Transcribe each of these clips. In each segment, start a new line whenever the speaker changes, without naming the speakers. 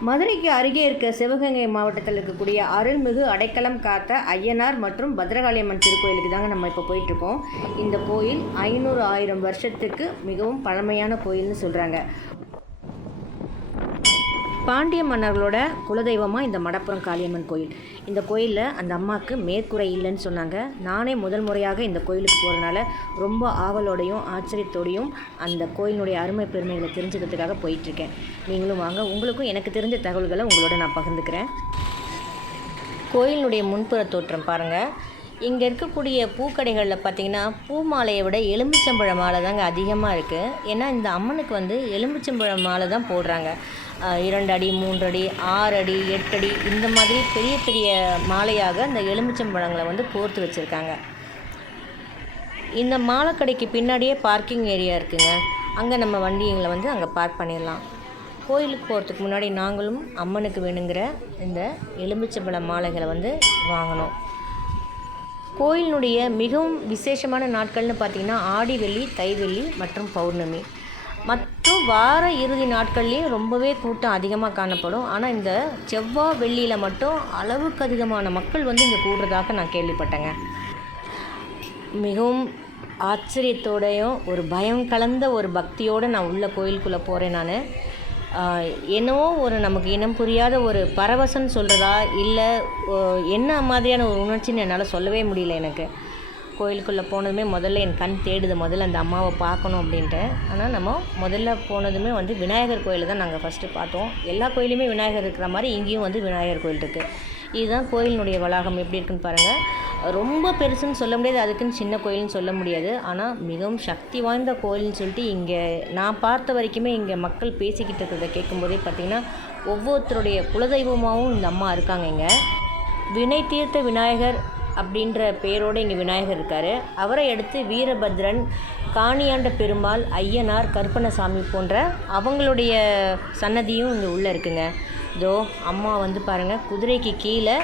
மதுரைக்கு அருகே இருக்க சிவகங்கை மாவட்டத்தில் இருக்கக்கூடிய அருள்மிகு அடைக்கலம் காத்த ஐயனார் மற்றும் பத்ரகாளியம்மன் திருக்கோயிலுக்கு தாங்க நம்ம இப்போ போயிட்டுருக்கோம். இந்த கோயில் ஐநூறு ஆயிரம் வருஷத்துக்கு மிகவும் பழமையான கோயில்னு சொல்கிறாங்க பாண்டிய மன்னர்களோட குலதெய்வமாக இந்த மடப்புறம் காளியம்மன் கோயில். இந்த கோயிலில் அந்த அம்மாவுக்கு மேற்கூரை இல்லைன்னு சொன்னாங்க. நானே முதல் முறையாக இந்த கோயிலுக்கு போகிறதுனால ரொம்ப ஆவலோடையும் ஆச்சரியத்தோடையும் அந்த கோயிலினுடைய அருமை பெருமைகளை தெரிஞ்சுக்கிறதுக்காக போயிட்டுருக்கேன். நீங்களும் வாங்க. உங்களுக்கும் எனக்கு தெரிஞ்ச தகவல்களை உங்களோட நான் பகிர்ந்துக்கிறேன். கோயிலினுடைய முன்புற தோற்றம் பாருங்கள் இங்கே இருக்கக்கூடிய பூக்கடைகளில் பார்த்தீங்கன்னா பூ மாலையை விட எலுமிச்சம்பழ மாலை தாங்க அதிகமாக இருக்குது ஏன்னா இந்த அம்மனுக்கு வந்து எலுமிச்சம்பழ மாலை தான் போடுறாங்க. இரண்டு அடி மூன்று அடி ஆறு அடி எட்டடி இந்த மாதிரி பெரிய பெரிய மாலையாக இந்த எலுமிச்சம்பழங்களை வந்து கோர்த்து வச்சுருக்காங்க. இந்த மாலை கடைக்கு பின்னாடியே பார்க்கிங் ஏரியா இருக்குங்க. அங்கே நம்ம வண்டிங்களை வந்து அங்கே பார்க் பண்ணிடலாம். கோயிலுக்கு போகிறதுக்கு முன்னாடி நாங்களும் அம்மனுக்கு வேணுங்கிற இந்த எலுமிச்சம்பழ மாலைகளை வந்து வாங்கினோம் கோயிலினுடைய மிகவும் விசேஷமான நாட்கள்னு பார்த்திங்கன்னா ஆடி வெள்ளி தை வெள்ளி மற்றும் பௌர்ணமி. மற்றும் வார இறுதி நாட்கள்லேயும் ரொம்பவே கூட்டம் அதிகமாக காணப்படும். ஆனால் இந்த செவ்வாய் வெள்ளியில் மட்டும் அளவுக்கு அதிகமான மக்கள் வந்து இங்கே கூடுறதாக நான் கேள்விப்பட்டேங்க. மிகவும் ஆச்சரியத்தோடையும் ஒரு பயம் கலந்த ஒரு பக்தியோடு நான் உள்ள கோயிலுக்குள்ளே போகிறேன் நான். என்னவோ ஒரு நமக்கு இனம் புரியாத ஒரு பரவசம்னு சொல்கிறதா இல்லை என்ன மாதிரியான ஒரு உணர்ச்சின்னு என்னால் சொல்லவே முடியல எனக்கு. கோயிலுக்குள்ளே போனதுமே முதல்ல என் கண் தேடுது முதல்ல அந்த அம்மாவை பார்க்கணும் அப்படின்ட்டு. ஆனால் நம்ம முதல்ல போனதுமே வந்து விநாயகர் கோயில் தான் நாங்கள் ஃபஸ்ட்டு பார்த்தோம். எல்லா கோயிலுமே விநாயகர் இருக்கிற மாதிரி இங்கேயும் வந்து விநாயகர் கோயில் இருக்குது இதுதான் கோயிலினுடைய வளாகம் எப்படி இருக்குன்னு பாருங்கள் ரொம்ப பெருசுன்னு சொல்ல முடியாது அதுக்குன்னு சின்ன கோயில்னு சொல்ல முடியாது. ஆனால் மிகவும் சக்தி வாய்ந்த கோயில்னு சொல்லிட்டு இங்கே நான் பார்த்த வரைக்குமே இங்கே மக்கள் பேசிக்கிட்டு இருக்கிறத கேட்கும்போதே பார்த்திங்கன்னா ஒவ்வொருத்தருடைய குலதெய்வமாகவும் இந்த அம்மா இருக்காங்க இங்கே. வினை தீர்த்த விநாயகர் அப்படின்ற பெயரோடு இங்கே விநாயகர் இருக்கார். அவரை அடுத்து வீரபத்ரன் காணியாண்ட பெருமாள் ஐயனார் கருப்பணசாமி போன்ற அவங்களுடைய சன்னதியும் இங்கே உள்ளே இருக்குங்க. இதோ அம்மா வந்து பாருங்கள் குதிரைக்கு கீழே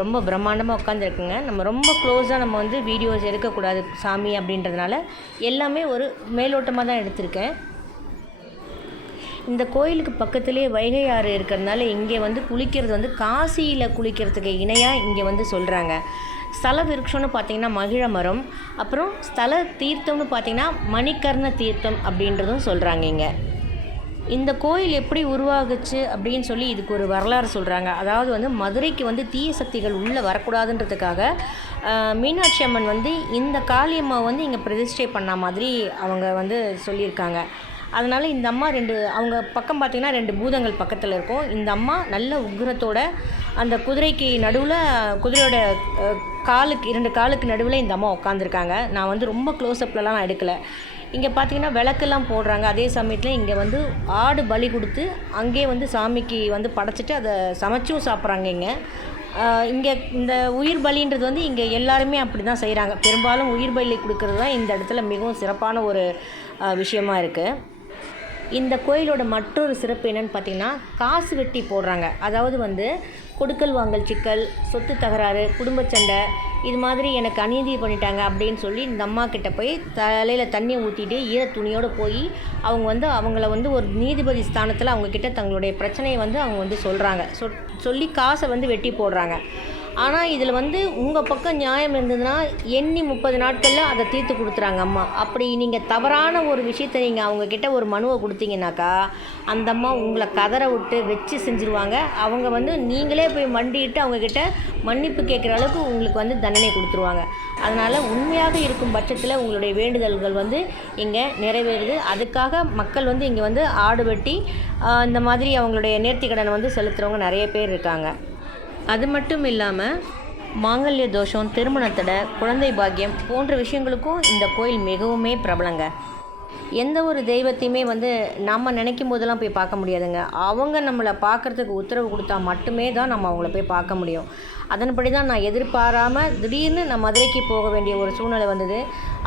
ரொம்ப பிரம்மாண்டமாக உட்காந்துருக்குங்க நம்ம ரொம்ப க்ளோஸாக நம்ம வந்து வீடியோஸ் எடுக்கக்கூடாது சாமி அப்படின்றதுனால எல்லாமே ஒரு மேலோட்டமாக தான் எடுத்திருக்கேன். இந்த கோயிலுக்கு பக்கத்துலேயே வைகை ஆறு இருக்கிறதுனால இங்கே வந்து குளிக்கிறது வந்து காசியில் குளிக்கிறதுக்கு இணையாக இங்கே வந்து சொல்கிறாங்க ஸ்தல விருட்சம்னு பார்த்திங்கன்னா மகிழ மரம் அப்புறம் ஸ்தல தீர்த்தம்னு பார்த்திங்கன்னா மணிக்கர்ண தீர்த்தம் அப்படின்றதும் சொல்கிறாங்க இங்கே. இந்த கோயில் எப்படி உருவாகுச்சு அப்படின்னு சொல்லி இதுக்கு ஒரு வரலாறு சொல்கிறாங்க அதாவது வந்து மதுரைக்கு வந்து தீய சக்திகள் உள்ளே வரக்கூடாதுன்றதுக்காக மீனாட்சி அம்மன் வந்து இந்த காளியம்மா வந்து இங்கே பிரதிஷ்டை பண்ண மாதிரி அவங்க வந்து சொல்லியிருக்காங்க. அதனால் இந்த அம்மா ரெண்டு அவங்க பக்கம் பார்த்திங்கன்னா ரெண்டு பூதங்கள் பக்கத்தில் இருக்கும். இந்த அம்மா நல்ல உக்ரத்தோட அந்த குதிரைக்கு நடுவில் குதிரையோட காலுக்கு இரண்டு காலுக்கு நடுவில் இந்த அம்மா உட்காந்துருக்காங்க நான் வந்து ரொம்ப க்ளோஸ்அப்லலாம் நான் எடுக்கலை. இங்கே பார்த்தீங்கன்னா விளக்கெல்லாம் போடுறாங்க. அதே சமயத்தில் இங்கே வந்து ஆடு பலி கொடுத்து அங்கேயே வந்து சாமிக்கு வந்து படைச்சிட்டு அதை சமைச்சும் சாப்பிட்றாங்க இங்கே. இங்கே இந்த உயிர் பலின்றது வந்து இங்கே எல்லாருமே அப்படி தான் செய்கிறாங்க பெரும்பாலும் உயிர் பலி கொடுக்கறது தான் இந்த இடத்துல மிகவும் சிறப்பான ஒரு விஷயமா இருக்குது இந்த கோயிலோட மற்றொரு சிறப்பு என்னன்னு பார்த்தீங்கன்னா காசு வெட்டி போடுறாங்க. அதாவது வந்து கொடுக்கல் வாங்கல் சிக்கல் சொத்து தகராறு குடும்ப சண்டை இது மாதிரி எனக்கு அநீதி பண்ணிட்டாங்க அப்படின்னு சொல்லி இந்த அம்மா கிட்ட போய் தலையில் தண்ணி ஊற்றிட்டு ஈர துணியோடு போய் அவங்க வந்து அவங்கள வந்து ஒரு நீதிபதி ஸ்தானத்தில் அவங்கக்கிட்ட தங்களுடைய பிரச்சனையை வந்து அவங்க வந்து சொல்கிறாங்க சொ சொல்லி காசை வந்து வெட்டி போடுறாங்க. ஆனால் இதில் வந்து உங்கள் பக்கம் நியாயம் இருந்ததுன்னா எண்ணி முப்பது நாட்களில் அதை தீர்த்து கொடுத்துறாங்க அம்மா. அப்படி நீங்கள் தவறான ஒரு விஷயத்தை நீங்கள் அவங்கக்கிட்ட ஒரு மனுவை கொடுத்தீங்கனாக்கா அந்த அம்மா உங்களை கதற விட்டு வச்சு செஞ்சுருவாங்க. அவங்க வந்து நீங்களே போய் மண்டிட்டு அவங்கக்கிட்ட மன்னிப்பு கேட்குற அளவுக்கு உங்களுக்கு வந்து தண்டனை கொடுத்துருவாங்க. அதனால் உண்மையாக இருக்கும் பட்சத்தில் உங்களுடைய வேண்டுதல்கள் வந்து இங்கே நிறைவேறுது. அதுக்காக மக்கள் வந்து இங்கே வந்து ஆடு வெட்டி இந்த மாதிரி அவங்களுடைய நேர்த்திக்கடனை வந்து செலுத்துகிறவங்க நிறைய பேர் இருக்காங்க. அது மட்டும் இல்லாமல் மாங்கல்ய தோஷம் திருமணத்தடை குழந்தை பாக்கியம் போன்ற விஷயங்களுக்கும் இந்த கோயில் மிகவுமே பிரபலங்க. எந்த ஒரு தெய்வத்தையுமே வந்து நம்ம நினைக்கும் போதெல்லாம் போய் பார்க்க முடியாதுங்க. அவங்க நம்மளை பார்க்குறதுக்கு உத்தரவு கொடுத்தா மட்டுமே தான் நம்ம அவங்கள போய் பார்க்க முடியும். அதன்படி தான் நான் எதிர்பாராமல் திடீர்னு நான் மதுரைக்கு போக வேண்டிய ஒரு சூழ்நிலை வந்தது.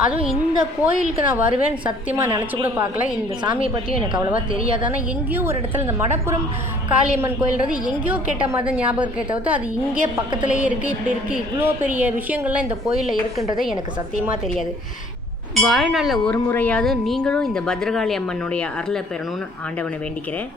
அதுவும் இந்த கோயிலுக்கு நான் வருவேன்னு சத்தியமாக நினச்சி கூட பார்க்கல. இந்த சாமியை பற்றியும் எனக்கு அவ்வளோவா தெரியாது. ஆனால் எங்கேயோ ஒரு இடத்துல இந்த மடப்புறம் காளியம்மன் கோயில்ன்றது எங்கேயோ கேட்ட மாதிரி தான் ஞாபகம் இருக்கே தவிர்த்து அது இங்கே பக்கத்துலேயே இருக்குது இப்படி இருக்குது இவ்வளோ பெரிய விஷயங்கள்லாம் இந்த கோயிலில் இருக்குன்றது எனக்கு சத்தியமாக தெரியாது. வாழ்நாளில் ஒரு முறையாவது நீங்களும் இந்த பத்ரகாளி அம்மனுடைய அருளை பெறணும்னு ஆண்டவனை வேண்டிக்கிறேன்.